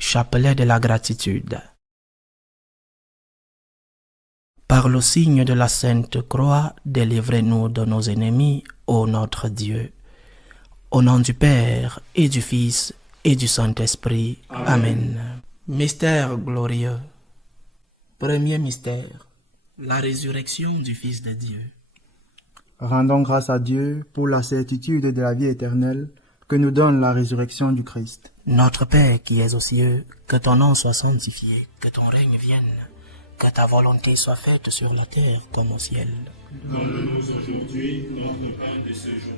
Chapelet de la gratitude. Par le signe de la Sainte Croix, délivrez-nous de nos ennemis, ô notre Dieu. Au nom du Père, et du Fils, et du Saint-Esprit. Amen. Mystère glorieux. Premier mystère, la résurrection du Fils de Dieu. Rendons grâce à Dieu pour la certitude de la vie éternelle que nous donne la résurrection du Christ. Notre Père qui es aux cieux, que ton nom soit sanctifié, que ton règne vienne, que ta volonté soit faite sur la terre comme au ciel. Donne-nous aujourd'hui notre pain de ce jour.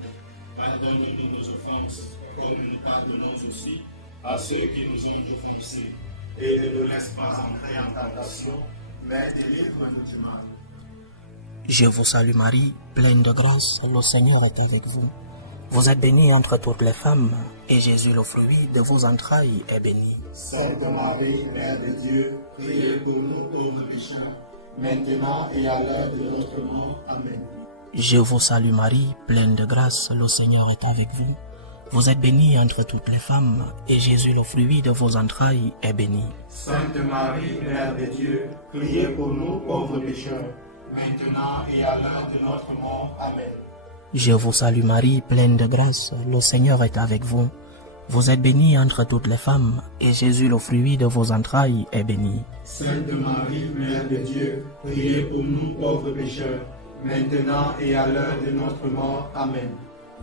Pardonne-nous nos offenses, comme nous pardonnons aussi à ceux qui nous ont offensés. Et ne nous laisse pas entrer en tentation, mais délivre-nous du mal. Je vous salue Marie, pleine de grâce, le Seigneur est avec vous. Vous êtes bénie entre toutes les femmes, et Jésus, le fruit de vos entrailles, est béni. Sainte Marie, Mère de Dieu, priez pour nous pauvres pécheurs, maintenant et à l'heure de notre mort. Amen. Je vous salue Marie, pleine de grâce, le Seigneur est avec vous. Vous êtes bénie entre toutes les femmes, et Jésus, le fruit de vos entrailles, est béni. Sainte Marie, Mère de Dieu, priez pour nous pauvres pécheurs, maintenant et à l'heure de notre mort. Amen. Je vous salue Marie, pleine de grâce, le Seigneur est avec vous. Vous êtes bénie entre toutes les femmes, et Jésus, le fruit de vos entrailles, est béni. Sainte Marie, Mère de Dieu, priez pour nous pauvres pécheurs, maintenant et à l'heure de notre mort. Amen.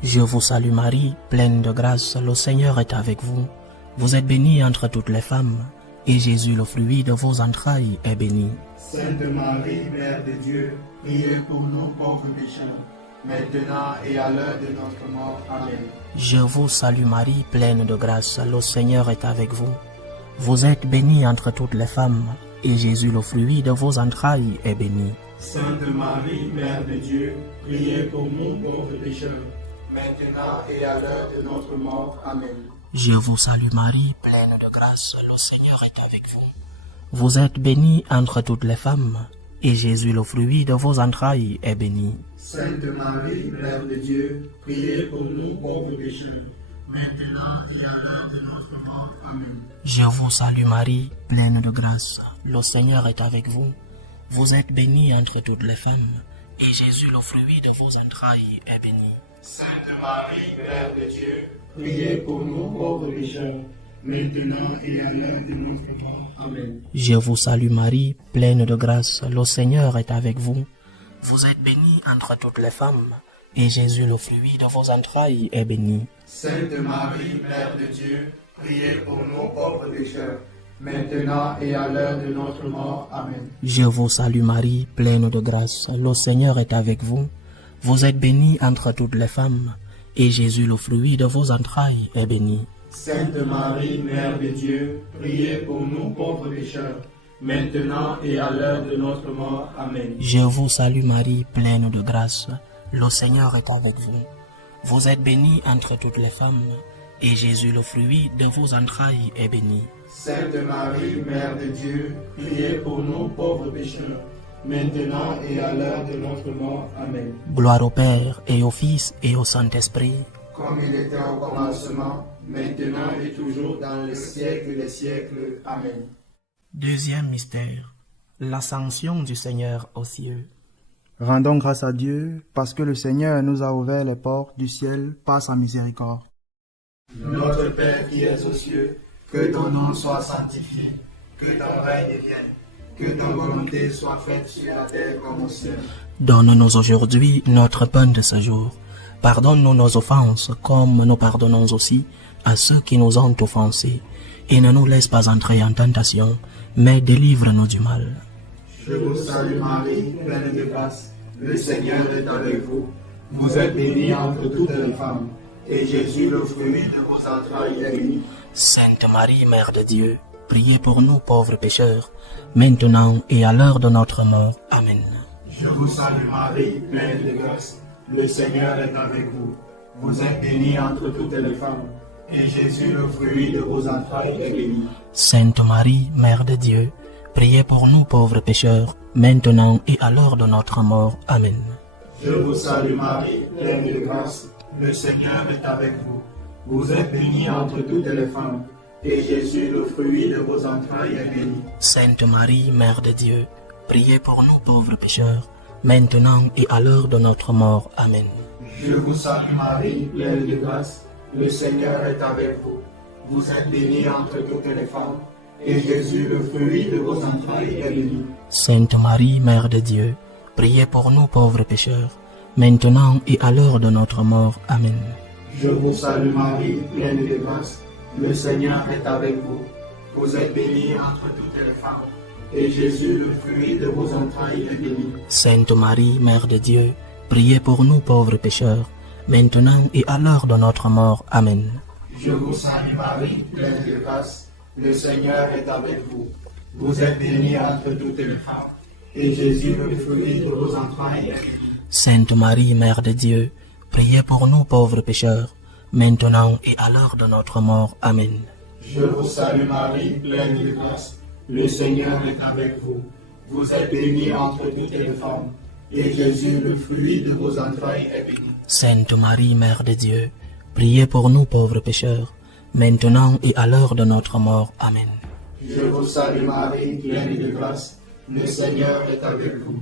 Je vous salue Marie, pleine de grâce, le Seigneur est avec vous. Vous êtes bénie entre toutes les femmes, et Jésus, le fruit de vos entrailles, est béni. Sainte Marie, Mère de Dieu, priez pour nous pauvres pécheurs, maintenant et à l'heure de notre mort. Amen. Je vous salue Marie, pleine de grâce, le Seigneur est avec vous. Vous êtes bénie entre toutes les femmes, et Jésus, le fruit de vos entrailles, est béni. Sainte Marie, Mère de Dieu, priez pour nous pauvres pécheurs, maintenant et à l'heure de notre mort. Amen. Je vous salue Marie, pleine de grâce, le Seigneur est avec vous. Vous êtes bénie entre toutes les femmes, et Jésus, le fruit de vos entrailles, est béni. Sainte Marie, Mère de Dieu, priez pour nous pauvres pécheurs, maintenant et à l'heure de notre mort. Amen. Je vous salue Marie, pleine de grâce, le Seigneur est avec vous. Vous êtes bénie entre toutes les femmes, et Jésus, le fruit de vos entrailles, est béni. Sainte Marie, Mère de Dieu, priez pour nous pauvres pécheurs, maintenant et à l'heure de notre mort. Amen. Je vous salue Marie, pleine de grâce, le Seigneur est avec vous. Vous êtes bénie entre toutes les femmes, et Jésus, le fruit de vos entrailles, est béni. Sainte Marie, Mère de Dieu, priez pour nous pauvres pécheurs, maintenant et à l'heure de notre mort. Amen. Je vous salue Marie, pleine de grâce, le Seigneur est avec vous. Vous êtes bénie entre toutes les femmes, et Jésus, le fruit de vos entrailles, est béni. Sainte Marie, Mère de Dieu, priez pour nous pauvres pécheurs, maintenant et à l'heure de notre mort. Amen. Je vous salue Marie, pleine de grâce, le Seigneur est avec vous. Vous êtes bénie entre toutes les femmes, et Jésus, le fruit de vos entrailles, est béni. Sainte Marie, Mère de Dieu, priez pour nous pauvres pécheurs, maintenant et à l'heure de notre mort. Amen. Gloire au Père, et au Fils, et au Saint-Esprit. Comme il était au commencement, maintenant et toujours dans les siècles des siècles. Amen. Deuxième mystère, l'ascension du Seigneur aux cieux. Rendons grâce à Dieu parce que le Seigneur nous a ouvert les portes du ciel par sa miséricorde. Notre Père qui es aux cieux, que ton nom soit sanctifié, que ton règne vienne, que ta volonté soit faite sur la terre comme au ciel. Donne-nous aujourd'hui notre pain de ce jour. Pardonne-nous nos offenses, comme nous pardonnons aussi à ceux qui nous ont offensés. Et ne nous laisse pas entrer en tentation, mais délivre-nous du mal. Je vous salue Marie, pleine de grâce, le Seigneur est avec vous. Vous êtes bénie entre toutes les femmes, et Jésus, le fruit de vos entrailles, est béni. Sainte Marie, Mère de Dieu, priez pour nous pauvres pécheurs, maintenant et à l'heure de notre mort. Amen. Je vous salue Marie, pleine de grâce, le Seigneur est avec vous. Vous êtes bénie entre toutes les femmes, et Jésus, le fruit de vos entrailles, est béni. Sainte Marie, Mère de Dieu, priez pour nous pauvres pécheurs, maintenant et à l'heure de notre mort. Amen. Je vous salue Marie, pleine de grâce, le Seigneur est avec vous. Vous êtes bénie entre toutes les femmes, et Jésus, le fruit de vos entrailles, est béni. Sainte Marie, Mère de Dieu, priez pour nous pauvres pécheurs, maintenant et à l'heure de notre mort. Amen. Je vous salue Marie, pleine de grâce, le Seigneur est avec vous. Vous êtes bénie entre toutes les femmes, et Jésus, le fruit de vos entrailles, est béni. Sainte Marie, Mère de Dieu, priez pour nous pauvres pécheurs, maintenant et à l'heure de notre mort. Amen. Je vous salue Marie, pleine de grâce, le Seigneur est avec vous. Vous êtes bénie entre toutes les femmes, et Jésus, le fruit de vos entrailles, est béni. Sainte Marie, Mère de Dieu, priez pour nous pauvres pécheurs, maintenant et à l'heure de notre mort. Amen. Je vous salue Marie, pleine de grâce, le Seigneur est avec vous. Vous êtes bénie entre toutes les femmes, et Jésus, le fruit de vos entrailles, est béni. Sainte Marie, Mère de Dieu, priez pour nous pauvres pécheurs, maintenant et à l'heure de notre mort. Amen. Je vous salue Marie, pleine de grâce, le Seigneur est avec vous. Vous êtes bénie entre toutes les femmes, et Jésus, le fruit de vos entrailles, est béni. Sainte Marie, Mère de Dieu, priez pour nous pauvres pécheurs, maintenant et à l'heure de notre mort. Amen. Je vous salue Marie, pleine de grâce, le Seigneur est avec vous.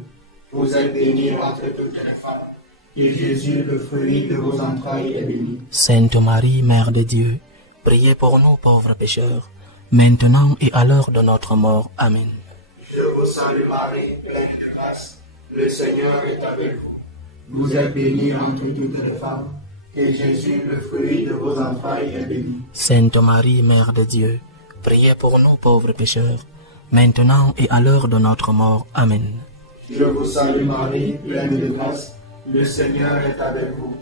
Vous êtes bénie entre toutes les femmes, et Jésus, le fruit de vos entrailles, est béni. Sainte Marie, Mère de Dieu, priez pour nous pauvres pécheurs, maintenant et à l'heure de notre mort. Amen. Je vous salue Marie, pleine de grâce, le Seigneur est avec vous. Vous êtes bénie entre toutes les femmes, et Jésus, le fruit de vos entrailles, est béni. Sainte Marie, Mère de Dieu, priez pour nous pauvres pécheurs, maintenant et à l'heure de notre mort. Amen. Je vous salue Marie, pleine de grâce, le Seigneur est avec vous.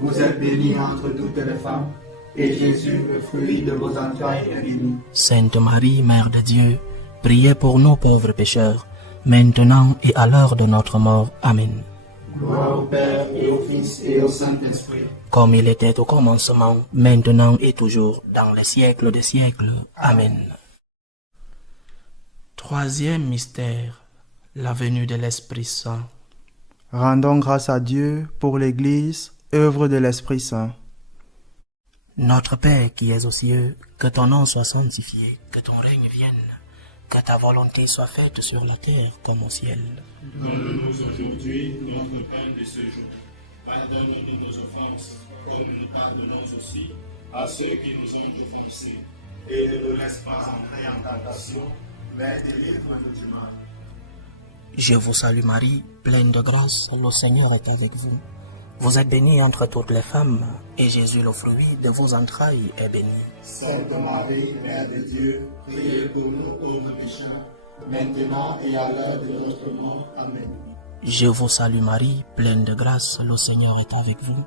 Vous êtes bénie entre toutes les femmes, et Jésus, le fruit de vos entrailles, est béni. Sainte Marie, Mère de Dieu, priez pour nous pauvres pécheurs, maintenant et à l'heure de notre mort. Amen. Gloire au Père et au Fils et au Saint-Esprit. Comme il était au commencement, maintenant et toujours, dans les siècles des siècles. Amen. Troisième mystère, la venue de l'Esprit Saint. Rendons grâce à Dieu pour l'Église, œuvre de l'Esprit Saint. Notre Père qui es aux cieux, que ton nom soit sanctifié, que ton règne vienne, que ta volonté soit faite sur la terre comme au ciel. Donne-nous aujourd'hui notre pain de ce jour. Pardonne-nous nos offenses, comme nous pardonnons aussi à ceux qui nous ont offensés. Et ne nous laisse pas entrer en tentation, mais délivre-nous du mal. Je vous salue Marie, pleine de grâce, le Seigneur est avec vous. Vous êtes bénie entre toutes les femmes, et Jésus, le fruit de vos entrailles, est béni. Sainte Marie, Mère de Dieu, priez pour nous pauvres pécheurs, maintenant et à l'heure de notre mort. Amen. Je vous salue Marie, pleine de grâce, le Seigneur est avec vous.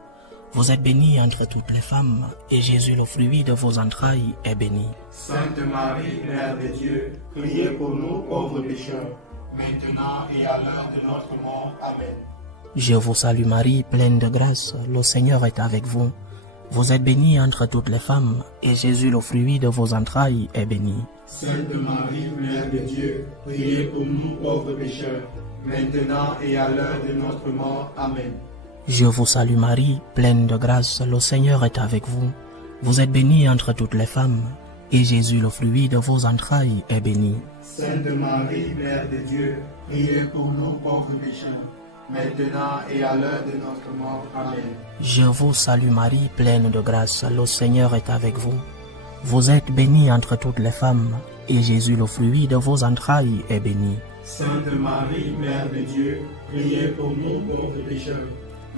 Vous êtes bénie entre toutes les femmes, et Jésus, le fruit de vos entrailles, est béni. Sainte Marie, Mère de Dieu, priez pour nous pauvres pécheurs, maintenant et à l'heure de notre mort. Amen. Je vous salue Marie, pleine de grâce, le Seigneur est avec vous. Vous êtes bénie entre toutes les femmes, et Jésus, le fruit de vos entrailles, est béni. Sainte Marie, Mère de Dieu, priez pour nous pauvres pécheurs, maintenant et à l'heure de notre mort. Amen. Je vous salue Marie, pleine de grâce, le Seigneur est avec vous. Vous êtes bénie entre toutes les femmes, et Jésus, le fruit de vos entrailles, est béni. Sainte Marie, Mère de Dieu, priez pour nous pauvres pécheurs, maintenant et à l'heure de notre mort. Amen. Je vous salue Marie, pleine de grâce, le Seigneur est avec vous. Vous êtes bénie entre toutes les femmes, et Jésus, le fruit de vos entrailles, est béni. Sainte Marie, Mère de Dieu, priez pour nous pauvres pécheurs,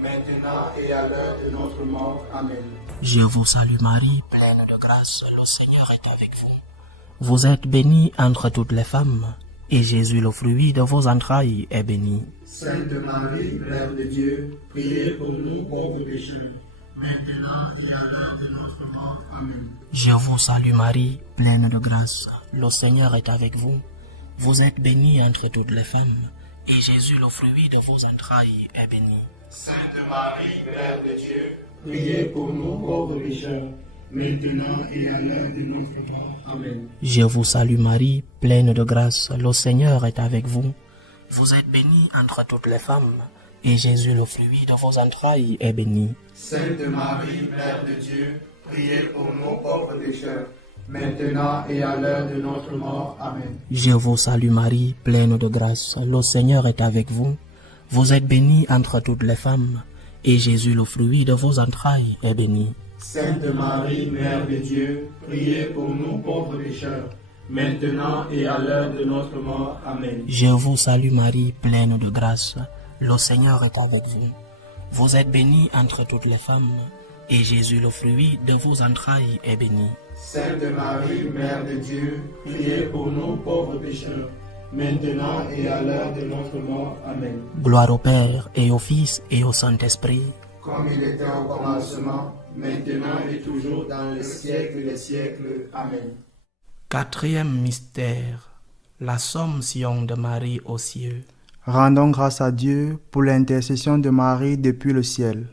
maintenant et à l'heure de notre mort. Amen. Je vous salue Marie, pleine de grâce, le Seigneur est avec vous. Vous êtes bénie entre toutes les femmes, et Jésus, le fruit de vos entrailles, est béni. Sainte Marie, Mère de Dieu, priez pour nous pauvres pécheurs, maintenant et à l'heure de notre mort. Amen. Je vous salue Marie, pleine de grâce, le Seigneur est avec vous. Vous êtes bénie entre toutes les femmes, et Jésus, le fruit de vos entrailles, est béni. Sainte Marie, Mère de Dieu, priez pour nous pauvres pécheurs, maintenant et à l'heure de notre mort. Amen. Je vous salue Marie, pleine de grâce, le Seigneur est avec vous. Vous êtes bénie entre toutes les femmes, et Jésus, le fruit de vos entrailles, est béni. Sainte Marie, Mère de Dieu, priez pour nous pauvres pécheurs, maintenant et à l'heure de notre mort. Amen. Je vous salue Marie, pleine de grâce, le Seigneur est avec vous. Vous êtes bénie entre toutes les femmes, et Jésus, le fruit de vos entrailles, est béni. Sainte Marie, Mère de Dieu, priez pour nous pauvres pécheurs, maintenant et à l'heure de notre mort. Amen. Je vous salue Marie, pleine de grâce, le Seigneur est avec vous. Vous êtes bénie entre toutes les femmes, et Jésus, le fruit de vos entrailles, est béni. Sainte Marie, Mère de Dieu, priez pour nous pauvres pécheurs, maintenant et à l'heure de notre mort. Amen. Gloire au Père, et au Fils, et au Saint-Esprit. Comme il était au commencement, maintenant et toujours dans les siècles des siècles. Amen. Quatrième mystère, l'Assomption de Marie aux cieux. Rendons grâce à Dieu pour l'intercession de Marie depuis le ciel.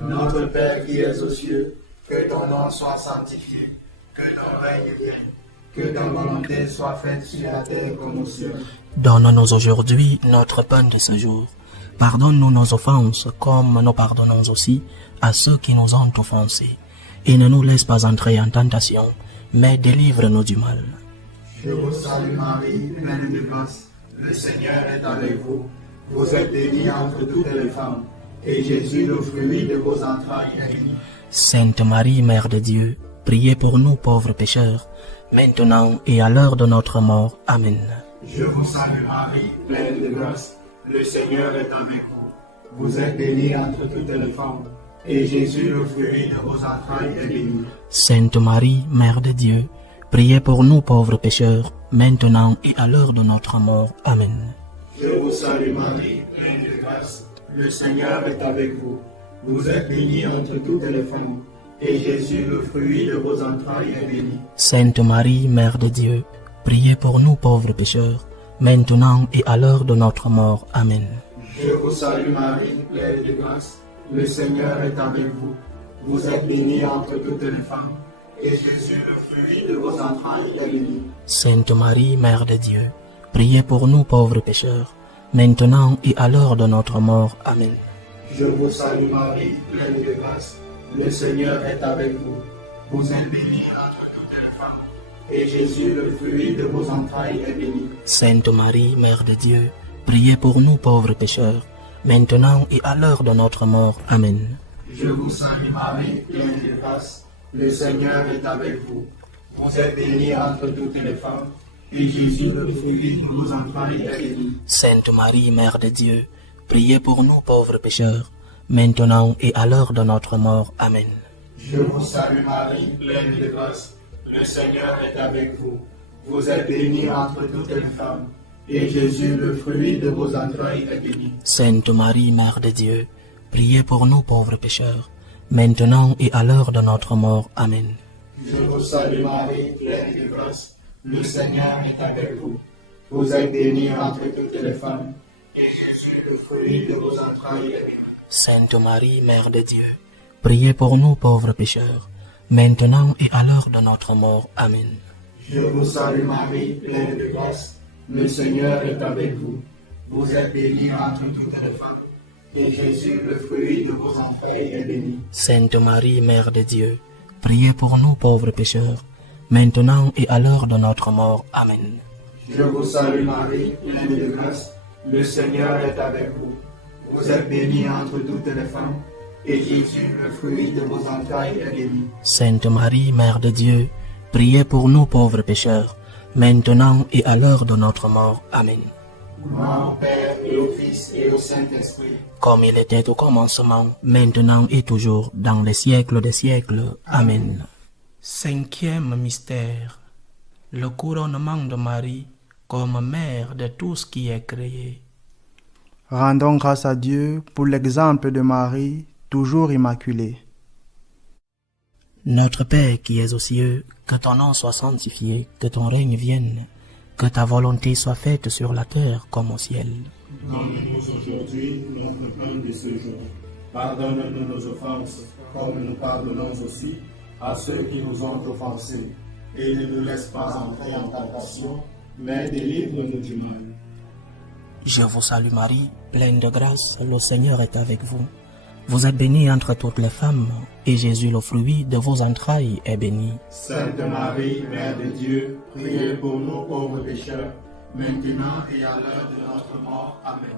Notre Père qui es aux cieux, que ton nom soit sanctifié, que ton règne vienne, que ta volonté soit faite sur la terre comme au ciel. Donne-nous aujourd'hui notre pain de ce jour. Pardonne-nous nos offenses, comme nous pardonnons aussi à ceux qui nous ont offensés. Et ne nous laisse pas entrer en tentation, mais délivre-nous du mal. Je vous salue Marie, pleine de grâce, le Seigneur est avec vous. Vous êtes bénie entre toutes les femmes, et Jésus, le fruit de vos entrailles, est béni. Sainte Marie, Mère de Dieu, priez pour nous pauvres pécheurs, maintenant et à l'heure de notre mort. Amen. Je vous salue Marie, pleine de grâce, le Seigneur est avec vous. Vous êtes bénie entre toutes les femmes, et Jésus, le fruit de vos entrailles, est béni. Sainte Marie, Mère de Dieu, priez pour nous pauvres pécheurs, maintenant et à l'heure de notre mort. Amen. Je vous salue Marie, pleine de grâce, le Seigneur est avec vous. Vous êtes bénie entre toutes les femmes, et Jésus, le fruit de vos entrailles, est béni. Sainte Marie, Mère de Dieu, priez pour nous pauvres pécheurs, maintenant et à l'heure de notre mort. Amen. Je vous salue Marie, pleine de grâce, le Seigneur est avec vous. Vous êtes bénie entre toutes les femmes, et Jésus, le fruit de vos entrailles, est béni. Sainte Marie, Mère de Dieu, priez pour nous pauvres pécheurs, maintenant et à l'heure de notre mort. Amen. Je vous salue Marie, pleine de grâce, le Seigneur est avec vous. Vous êtes bénie entre toutes les femmes, et Jésus, le fruit de vos entrailles, est béni. Sainte Marie, Mère de Dieu, priez pour nous pauvres pécheurs, maintenant et à l'heure de notre mort. Amen. Je vous salue Marie, pleine de grâce, le Seigneur est avec vous. Vous êtes bénie entre toutes les femmes, et Jésus, le fruit de vos entrailles, est béni. Sainte Marie, Mère de Dieu, priez pour nous pauvres pécheurs, maintenant et à l'heure de notre mort. Amen. Je vous salue Marie, pleine de grâce, le Seigneur est avec vous. Vous êtes bénie entre toutes les femmes, et Jésus, le fruit de vos entrailles, est béni. Sainte Marie, Mère de Dieu, priez pour nous pauvres pécheurs, maintenant et à l'heure de notre mort. Amen. Je vous salue Marie, pleine de grâce, le Seigneur est avec vous. Vous êtes bénie entre toutes les femmes, et Jésus, le fruit de vos entrailles, est béni. Sainte Marie, Mère de Dieu, priez pour nous pauvres pécheurs, maintenant et à l'heure de notre mort. Amen. Je vous salue Marie, pleine de grâce, le Seigneur est avec vous. Vous êtes bénie entre toutes les femmes, et Jésus, le fruit de vos entrailles, est béni. Sainte Marie, Mère de Dieu, priez pour nous pauvres pécheurs, maintenant et à l'heure de notre mort. Amen. Je vous salue Marie, pleine de grâce, le Seigneur est avec vous. Vous êtes bénie entre toutes les femmes, et Jésus, le fruit de vos entrailles, est béni. Sainte Marie, Mère de Dieu, priez pour nous pauvres pécheurs, maintenant et à l'heure de notre mort. Amen. Gloire au Père et au Fils et au Saint-Esprit. Comme il était au commencement, maintenant et toujours, dans les siècles des siècles. Amen. Cinquième mystère, le couronnement de Marie comme mère de tout ce qui est créé. Rendons grâce à Dieu pour l'exemple de Marie, toujours immaculée. Notre Père qui es aux cieux, que ton nom soit sanctifié, que ton règne vienne, que ta volonté soit faite sur la terre comme au ciel. Donne-nous aujourd'hui notre pain de ce jour. Pardonne-nous nos offenses, comme nous pardonnons aussi à ceux qui nous ont offensés. Et ne nous laisse pas entrer en tentation, mais délivre-nous du mal. Je vous salue Marie, pleine de grâce, le Seigneur est avec vous. Vous êtes bénie entre toutes les femmes, et Jésus, le fruit de vos entrailles, est béni. Sainte Marie, Mère de Dieu, priez pour nous pauvres pécheurs, maintenant et à l'heure de notre mort. Amen.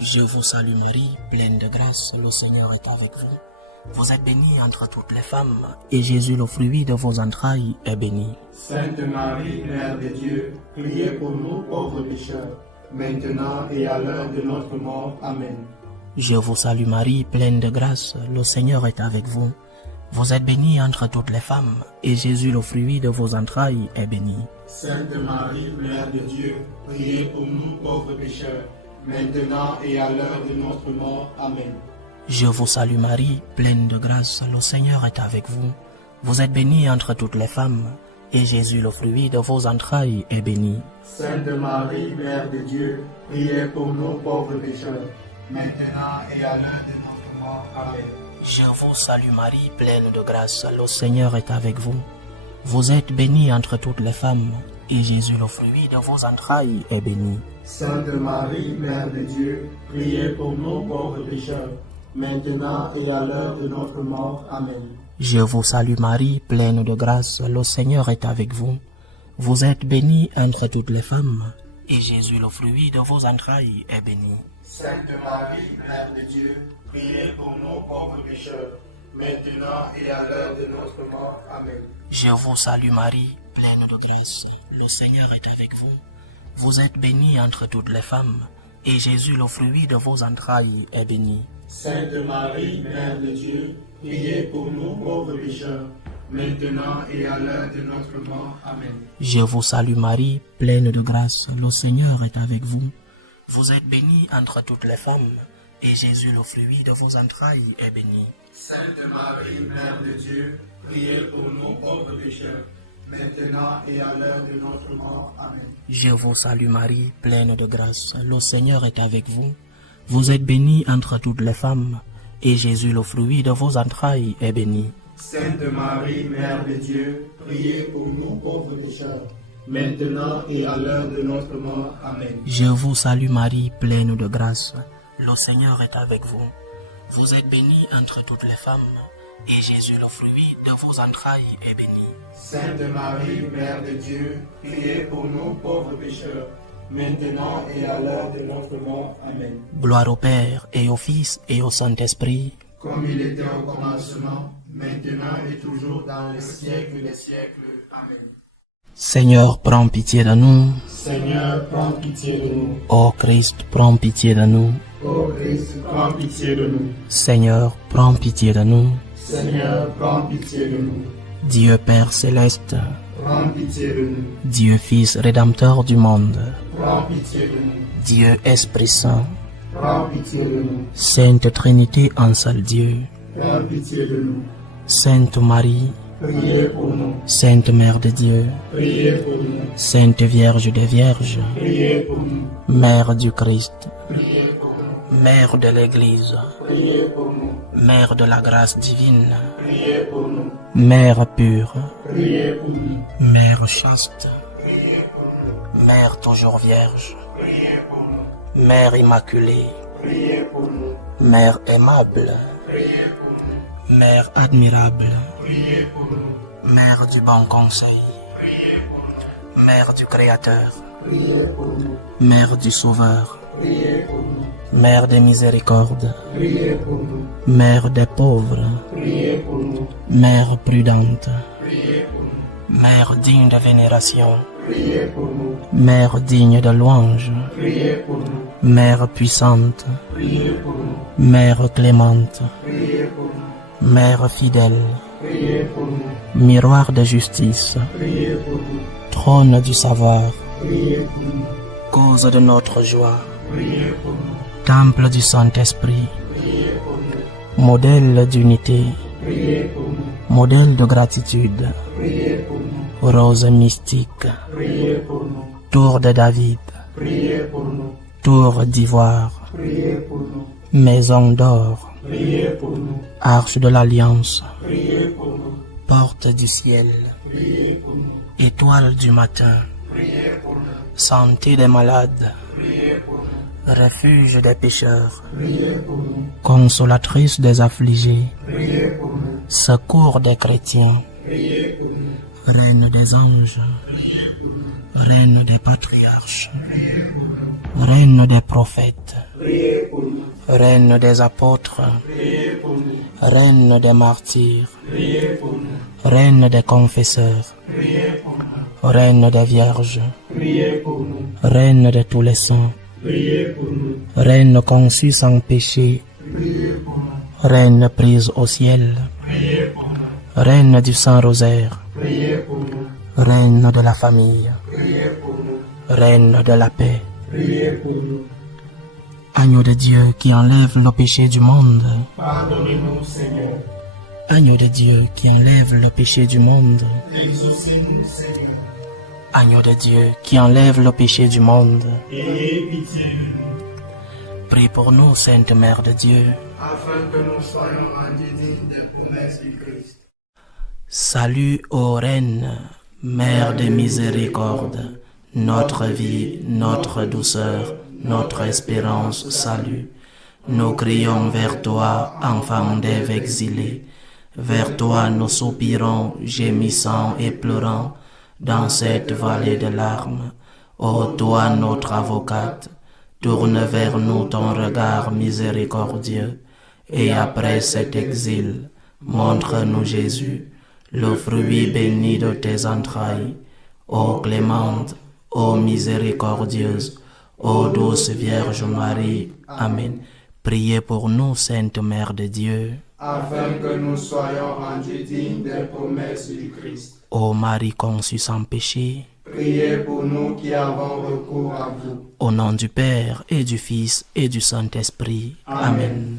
Je vous salue Marie, pleine de grâce, le Seigneur est avec vous. Vous êtes bénie entre toutes les femmes, et Jésus, le fruit de vos entrailles, est béni. Sainte Marie, Mère de Dieu, priez pour nous pauvres pécheurs, maintenant et à l'heure de notre mort. Amen. Je vous salue Marie, pleine de grâce, le Seigneur est avec vous. Vous êtes bénie entre toutes les femmes, et Jésus, le fruit de vos entrailles, est béni. Sainte Marie, Mère de Dieu, priez pour nous pauvres pécheurs, maintenant et à l'heure de notre mort. Amen. Je vous salue Marie, pleine de grâce, le Seigneur est avec vous. Vous êtes bénie entre toutes les femmes, et Jésus, le fruit de vos entrailles, est béni. Sainte Marie, Mère de Dieu, priez pour nous pauvres pécheurs, maintenant et à l'heure de notre mort. Amen. Je vous salue Marie, pleine de grâce, le Seigneur est avec vous. Vous êtes bénie entre toutes les femmes, et Jésus, le fruit de vos entrailles, est béni. Sainte Marie, Mère de Dieu, priez pour nous pauvres pécheurs, maintenant et à l'heure de notre mort. Amen. Je vous salue Marie, pleine de grâce, le Seigneur est avec vous. Vous êtes bénie entre toutes les femmes, et Jésus, le fruit de vos entrailles, est béni. Sainte Marie, Mère de Dieu, priez pour nous pauvres pécheurs, maintenant et à l'heure de notre mort. Amen. Je vous salue Marie, pleine de grâce, le Seigneur est avec vous. Vous êtes bénie entre toutes les femmes, et Jésus, le fruit de vos entrailles, est béni. Sainte Marie, Mère de Dieu, priez pour nous pauvres pécheurs, maintenant et à l'heure de notre mort. Amen. Je vous salue Marie, pleine de grâce, le Seigneur est avec vous. Vous êtes bénie entre toutes les femmes, et Jésus, le fruit de vos entrailles, est béni. Sainte Marie, Mère de Dieu, priez pour nous pauvres pécheurs, maintenant et à l'heure de notre mort. Amen. Je vous salue Marie, pleine de grâce, le Seigneur est avec vous. Vous êtes bénie entre toutes les femmes, et Jésus, le fruit de vos entrailles, est béni. Sainte Marie, Mère de Dieu, priez pour nous pauvres pécheurs, maintenant et à l'heure de notre mort. Amen. Je vous salue Marie, pleine de grâce, le Seigneur est avec vous. Vous êtes bénie entre toutes les femmes, et Jésus, le fruit de vos entrailles, est béni. Sainte Marie, Mère de Dieu, priez pour nous pauvres pécheurs, maintenant et à l'heure de notre mort. Amen. Gloire au Père, et au Fils, et au Saint-Esprit, comme il était au commencement, maintenant et toujours dans les siècles des siècles. Amen. Seigneur, prends pitié de nous. Seigneur, prends pitié de nous. Ô Christ, prends pitié de nous. Ô Christ, prends pitié de nous. Seigneur, prends pitié de nous. Seigneur, prends pitié de nous. Dieu Père céleste, Prends pitié de nous. Dieu Fils rédempteur du monde, Prends pitié de nous. Dieu Esprit Saint, Prends pitié de nous. Sainte Trinité en seul Dieu, Prends pitié de nous. Sainte Marie, Priez pour nous. Sainte Mère de Dieu, Priez pour nous. Sainte Vierge des Vierges, Priez pour nous. Mère du Christ, Priez pour nous. Mère de l'Église, Priez pour nous. Mère de la grâce divine, Priez pour nous. Mère pure, Priez pour nous. Mère chaste, Priez pour nous. Mère toujours vierge, Priez pour nous. Mère immaculée, Priez pour nous. Mère aimable, Priez pour nous. Mère admirable, Priez pour nous. Mère du bon conseil, Priez pour nous. Mère du Créateur, Priez pour nous. Mère du Sauveur, Priez pour nous. Mère des miséricordes, Priez pour nous. Mère des pauvres, Priez pour nous. Mère prudente, Priez pour nous. Mère digne de vénération, Priez pour nous. Mère digne de louange, Priez pour nous. Mère puissante, Priez pour nous. Mère clémente, Priez pour nous. Mère fidèle, Priez pour nous. miroir de justice, Priez pour nous. trône du savoir, Priez pour nous. cause de notre joie, Priez pour nous. temple du Saint-Esprit, Priez pour nous. modèle d'unité, Priez pour nous. modèle de gratitude, Priez pour nous. rose mystique, Priez pour nous. tour de David, Priez pour nous. tour d'ivoire, Priez pour nous. maison d'or, Priez pour nous. arche de l'alliance, Priez pour nous. porte du ciel, Priez pour nous. étoile du matin, Priez pour nous. santé des malades, Priez pour nous. refuge des pécheurs, priez pour nous, consolatrice des affligés, priez pour nous, secours des chrétiens, priez pour nous, reine des anges, reine des patriarches, reine des prophètes, priez pour nous, reine des apôtres, priez pour nous, reine des martyrs, priez pour nous, reine des confesseurs, priez pour nous, reine des vierges, priez pour nous, reine de tous les saints, priez pour nous, reine conçue sans péché, priez pour nous, reine prise au ciel, priez pour nous, reine du Saint-Rosaire, priez pour nous, reine de la famille, priez pour nous, reine de la paix, priez pour nous. agneau de Dieu qui enlève le péché du monde, Pardonnez-nous, Seigneur. agneau de Dieu qui enlève le péché du monde, Exaucez-nous, Seigneur. agneau de Dieu qui enlève le péché du monde, Ayez pitié de nous, prie pour nous, Sainte Mère de Dieu. afin que nous soyons rendus dignes des promesses du Christ. Salut ô Reine, Mère de miséricorde, notre vie, notre douceur, notre espérance, salut. Nous crions vers toi, enfant d'Ève exilée. Vers toi nous soupirons, gémissant et pleurant, dans cette vallée de larmes. Ô toi notre avocate, tourne vers nous ton regard miséricordieux, et après cet exil, montre-nous Jésus, le fruit béni de tes entrailles. Ô clémente, ô miséricordieuse, ô douce Vierge Marie. Amen. Priez pour nous, Sainte Mère de Dieu. Afin que nous soyons rendus dignes des promesses du Christ. Ô Marie conçue sans péché, Priez pour nous qui avons recours à vous. au nom du Père et du Fils et du Saint-Esprit. Amen.